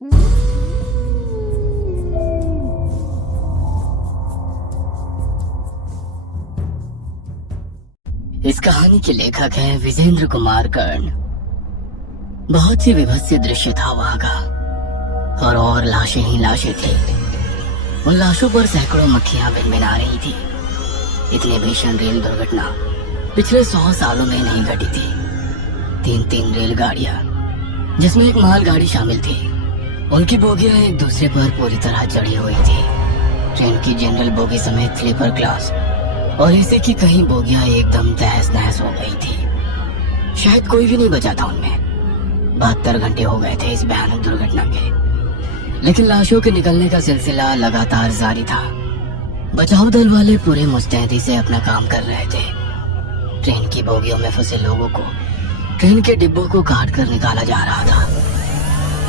इस कहानी के लेखक हैं विजेंद्र कुमार कर्ण। बहुत ही विभत्स दृश्य था वहां का, और लाशें ही लाशें थी। उन लाशों पर सैकड़ों मक्खियां भिनभिना रही थी। इतनी भीषण रेल दुर्घटना पिछले 100 सालों में नहीं घटी थी। 3 रेलगाड़ियां, जिसमें एक मालगाड़ी शामिल थी, उनकी बोगियां एक दूसरे पर पूरी तरह जड़ी हुई थी। ट्रेन की जनरल बोगी समेत स्लीपर क्लास और एसी की कई बोगियां एकदम तहस नहस हो गई थी। शायद कोई भी नहीं बचा था उनमें। 72 घंटे हो गए थे इस भयानक दुर्घटना के, लेकिन लाशों के निकलने का सिलसिला लगातार जारी था। बचाव दल वाले पूरे मुस्तैदी से अपना काम कर रहे थे। ट्रेन की बोगियों में फंसे लोगों को ट्रेन के डिब्बों को काट कर निकाला जा रहा था।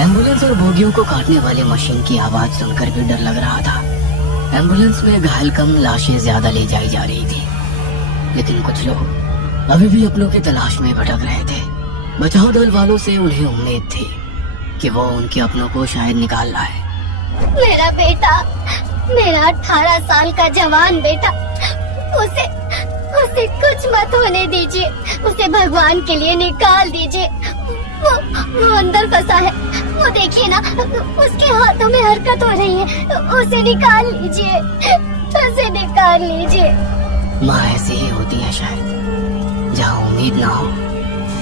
एम्बुलेंस और बोगियों को काटने वाली मशीन की आवाज सुनकर भी डर लग रहा था। एम्बुलेंस में घायल कम, लाशें ज्यादा ले जाई जा रही थी, लेकिन कुछ लोग अभी भी अपनों की तलाश में भटक रहे थे। बचाव दल वालों से उन्हें उम्मीद थी कि वो उनके अपनों को शायद निकाल लाए। मेरा बेटा, मेरा 18 साल का जवान बेटा, उसे कुछ मत होने दीजिए। उसे भगवान के लिए निकाल दीजिए। वो अंदर फंसा है। वो देखिए ना, उसके हाथों में हरकत हो रही है। उसे निकाल लीजिए, उसे निकाल लीजिए। माँ ऐसी ही होती है शायद, जहाँ उम्मीद ना हो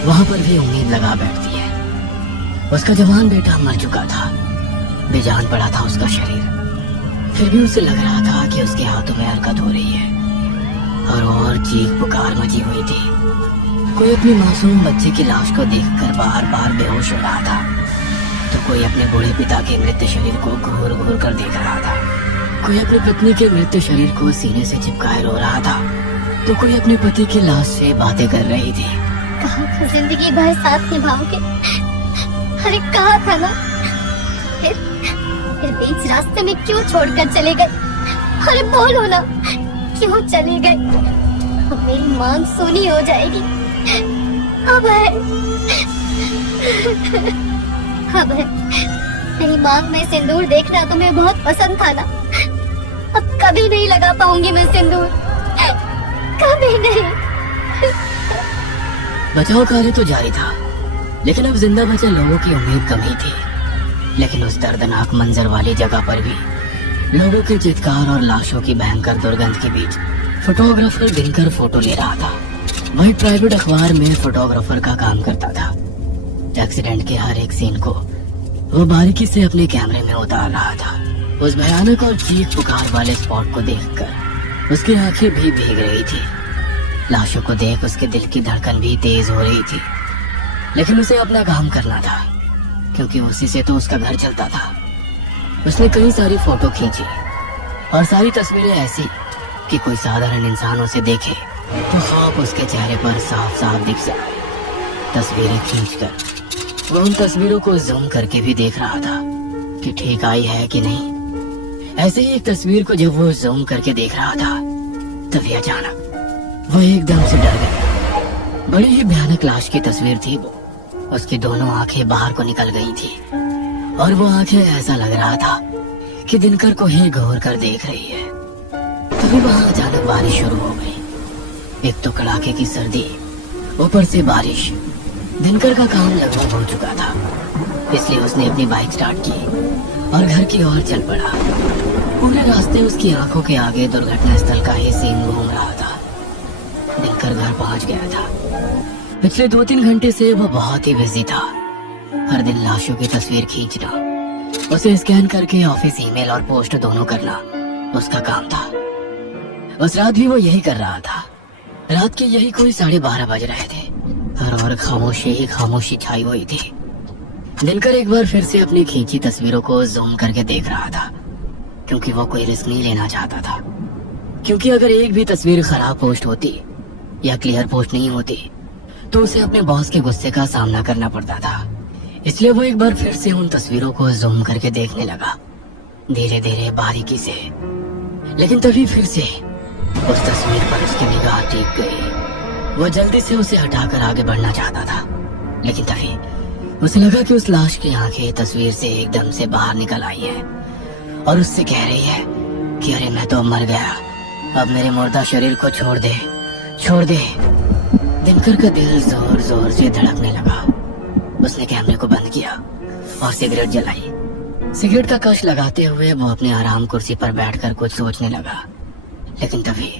वहाँ पर भी उम्मीद लगा बैठती है। उसका जवान बेटा मर चुका था, बेजान पड़ा था उसका शरीर। फिर भी उसे लग रहा था कि उसके हाथों में हरकत हो रही है, और चीख पुकार मची हुई थी। कोई अपनी मासूम बच्चे की लाश को देखकर बार बार बेहोश हो रहा था, तो कोई अपने बूढ़े पिता के मृत शरीर को घूर घूर कर देख रहा था। कोई अपनी पत्नी के मृत शरीर को सीने से चिपकाए रो रहा था, तो कोई अपने पति की लाश से बातें कर रही थी। कहा था जिंदगी भर साथ निभाओगे, अरे कहा था ना। फिर बीच रास्ते में क्यों छोड़कर चले गए? अरे बोलो ना, क्यों चले गए? मेरी मांग सूनी हो जाएगी। अब है मेरी मांग में सिंदूर देखना तुम्हें बहुत पसंद था ना। अब कभी नहीं लगा पाऊंगी मैं सिंदूर, कभी नहीं। बचाव कार्य तो जारी था, लेकिन अब जिंदा बचे लोगों की उम्मीद कम ही थी। लेकिन उस दर्दनाक मंजर वाली जगह पर भी लोगों के चित्कार और लाशों की भयंकर दुर्गंध के बीच फोटोग्राफर दिनकर फोटो ले रहा था। वही प्राइवेट अखबार में फोटोग्राफर का काम करता था। एक्सीडेंट के हर एक सीन को वो बारीकी से अपने कैमरे में उतार रहा था। उस भयानक और चीख पुकार वाले स्पॉट को देखकर उसकी आंखें भी भीग रही थी। लाशों को देख उसके दिल की धड़कन भी तेज हो रही थी, लेकिन उसे अपना काम करना था, क्योंकि उसी से तो उसका घर चलता था। उसने कई सारी फोटो खींची, और सारी तस्वीरें ऐसी कि कोई साधारण इंसान उसे देखे तो खौफ उसके चेहरे पर साफ साफ दिख जाए। तस्वीरें खींचकर वो उन तस्वीरों को जूम करके भी देख रहा था कि ठीक आई है कि नहीं। ऐसे ही एक तस्वीर को जब वो जूम करके देख रहा था, तभी अचानक वो एकदम से डर गया। बड़ी ही भयानक लाश की तस्वीर थी वो। उसकी दोनों आंखें बाहर को निकल गई थी, और वो आंखें ऐसा लग रहा था कि दिनकर को ही घूर कर देख रही है। तभी वहां अचानक बारिश शुरू हो गई। एक तो कड़ाके की सर्दी, ऊपर से बारिश। दिनकर का काम लगभग हो चुका था, इसलिए उसने अपनी बाइक स्टार्ट की और घर की ओर चल पड़ा। पूरे रास्ते उसकी आंखों के आगे दुर्घटना स्थल का ही सीन घूम रहा था। दिनकर घर पहुंच गया था। पिछले 2-3 घंटे से वो बहुत ही बिजी था। हर दिन लाशों की तस्वीर खींचना, उसे स्कैन करके ऑफिस ईमेल और पोस्ट दोनों करना उसका काम था। उस रात भी वो यही कर रहा था। रात के यही कोई 12:30 बज रहे थे, और खामोशी ही खामोशी छाई हुई थी। दिनकर एक बार फिर से अपनी खींची तस्वीरों को जूम करके देख रहा था, क्योंकि वो कोई रिस्क नहीं लेना चाहता था। क्योंकि अगर एक भी तस्वीर खराब पोस्ट होती या क्लियर पोस्ट नहीं होती, तो उसे अपने बॉस के गुस्से का सामना करना पड़ता था। इसलिए वो एक बार फिर से उन तस्वीरों को जूम करके देखने लगा, धीरे धीरे बारीकी से। लेकिन तभी फिर से उस तस्वीर पर उसकी निगाह टिक गई। वो जल्दी से उसे हटाकर आगे बढ़ना चाहता था, लेकिन तभी उसे लगा कि उस लाश की आंखें तस्वीर से एकदम से बाहर निकल आई है और उससे कह रही है कि अरे मैं तो मर गया, अब मेरे मुर्दा शरीर को छोड़ दे, छोड़ दे। दिनकर का दिल जोर जोर से धड़कने लगा। उसने कैमरे को बंद किया और सिगरेट जलाई। सिगरेट का कश लगाते हुए वो अपनी आराम कुर्सी पर बैठकर कुछ सोचने लगा, लेकिन तभी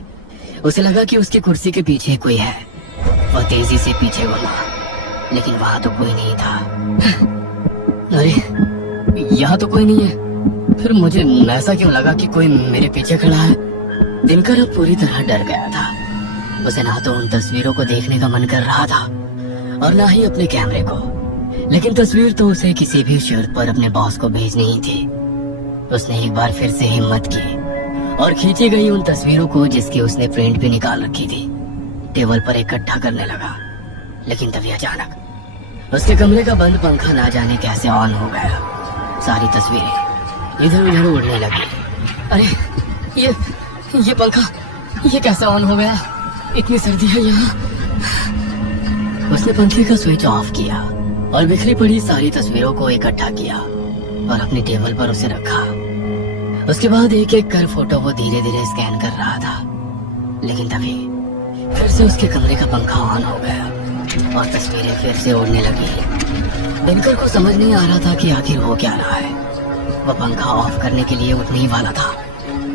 उसे लगा कि उसकी कुर्सी के पीछे कोई है। वह तेजी से पीछे घूमा, लेकिन वहां तो कोई नहीं था। अरे यहाँ तो कोई नहीं है, फिर मुझे ऐसा क्यों लगा कि कोई मेरे पीछे खड़ा है। दिनकर अब पूरी तरह डर गया था। उसे ना तो उन तस्वीरों को देखने का मन कर रहा था और ना ही अपने कैमरे को, लेकिन तस्वीर तो उसे किसी भी शर्त पर अपने बॉस को भेजनी ही थी। उसने एक बार फिर से हिम्मत की और खींची गई उन तस्वीरों को, जिसकी उसने प्रिंट भी निकाल रखी थी, टेबल पर इकट्ठा करने लगा। लेकिन तभी अचानक उसके कमरे का बंद पंखा ना जाने कैसे ऑन हो गया। सारी तस्वीरें इधर उधर उड़ने लगी। अरे ये पंखा ये कैसे ऑन हो गया? इतनी सर्दी है यहाँ। उसने पंखे का स्विच ऑफ किया और बिखरी पड़ी सारी तस्वीरों को इकट्ठा किया और अपनी टेबल पर उसे रखा। उसके बाद एक एक कर फोटो वो धीरे धीरे स्कैन कर रहा था। लेकिन तभी फिर से उसके कमरे का पंखा ऑन हो गया और तस्वीरें फिर से उड़ने लगी। दिनकर को समझ नहीं आ रहा था कि आखिर हो क्या रहा है। वह पंखा ऑफ करने के लिए उठने ही वाला था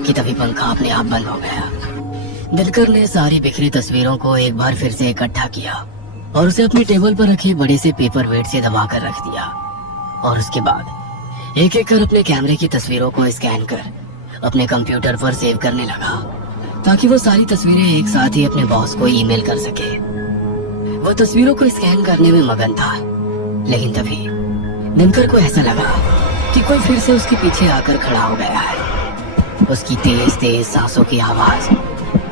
कि तभी पंखा अपने आप बंद हो गया। दिनकर ने सारी बिखरी तस्वीरों को एक बार फिर से इकट्ठा किया और उसे अपनी टेबल पर रखे बड़े से पेपर वेट से दबा कर रख दिया। और उसके बाद एक एक कर अपने कैमरे की तस्वीरों को स्कैन कर अपने कंप्यूटर पर सेव करने लगा, ताकि वो सारी तस्वीरें एक साथ ही अपने बॉस को ईमेल कर सके। वो तस्वीरों को स्कैन करने में मगन था, लेकिन तभी दिनकर को ऐसा लगा कि कोई फिर से उसके पीछे आकर खड़ा हो गया है। उसकी तेज तेज सांसों की आवाज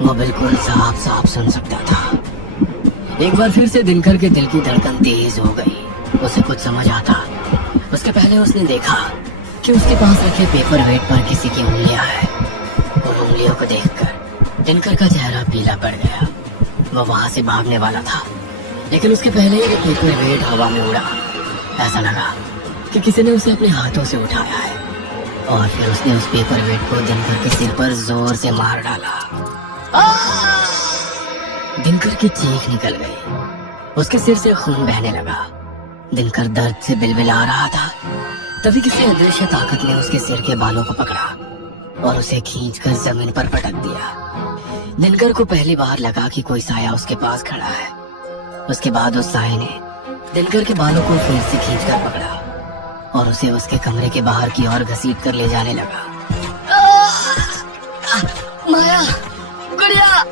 वो बिल्कुल साफ साफ सुन सकता था। एक बार फिर से दिनकर के दिल की धड़कन तेज हो गई। उसे कुछ समझ आता उसके पहले उसने देखा कि उसके पास रखे पेपर वेट पर किसी की उंगलियां हैं। उन उंगलियों को देखकर दिनकर का चेहरा पीला पड़ गया। वह वहां से भागने वाला था, लेकिन उसके पहले ही पेपर वेट हवा में उड़ा। ऐसा लगा कि किसी ने उसे अपने हाथों से उठाया है और फिर उसने उस पेपर वेट को दिनकर के सिर पर जोर से मार डाला। दिनकर की चीख निकल गई। उसके सिर से खून बहने लगा। दिनकर दर्द से बिलबिला रहा था। तभी किसी अदृश्य ताकत ने उसके सिर के बालों को पकड़ा और उसे खींचकर जमीन पर पटक दिया। दिनकर को पहली बार लगा कि कोई साया उसके पास खड़ा है। उसके बाद उस साये ने दिनकर के बालों को फिर से खींचकर पकड़ा और उसे उसके कमरे के बाहर की ओर घसीट कर ले जाने लगा। माया, गुड़िया,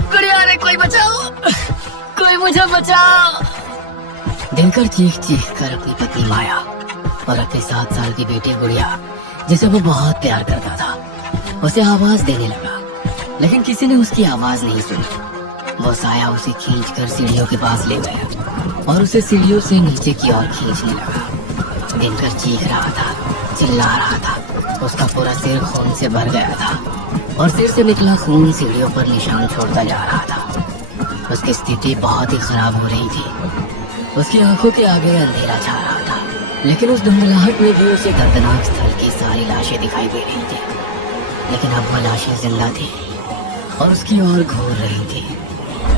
गुड़िया, अरे कोई बचाओ, कोई मुझे बचाओ। दिनकर चीख चीख कर अपनी पत्नी माया और अपनी 7 साल की बेटी गुड़िया, जिसे वो बहुत प्यार करता था, उसे आवाज देने लगा, लेकिन किसी ने उसकी आवाज नहीं सुनी। वो साया उसे खींचकर सीढ़ियों के पास ले गया और उसे सीढ़ियों से नीचे की ओर खींचने लगा। दिनकर चीख रहा था, चिल्ला रहा था। उसका पूरा सिर खून से भर गया था और सिर से निकला खून सीढ़ियों पर निशान छोड़ता जा रहा था। उसकी स्थिति बहुत ही खराब हो रही थी। उसकी आंखों के आगे अंधेरा छा रहा था, लेकिन उस धुंधलाहट में भी उसे दर्दनाक स्थल की सारी लाशें दिखाई दे रही थी। लेकिन अब वह लाशें जिंदा थी और उसकी ओर घूर रही थी।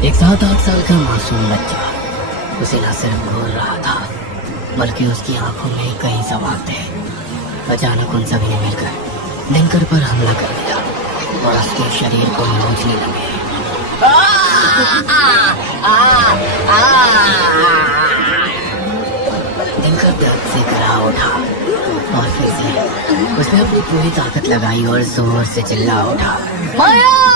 एक 7-8 साल का मासूम बच्चा उसे न सिर्फ घूर रहा था, बल्कि उसकी आंखों में कई सवाल थे। अचानक उन सभी ने मिलकर दिनकर पर हमला कर दिया और उसके शरीर को नोचने लगे। दिनकर दर्द से करा उठा और फिर से उसने अपनी पूरी ताकत लगाई और जोर से चिल्ला उठा, माया!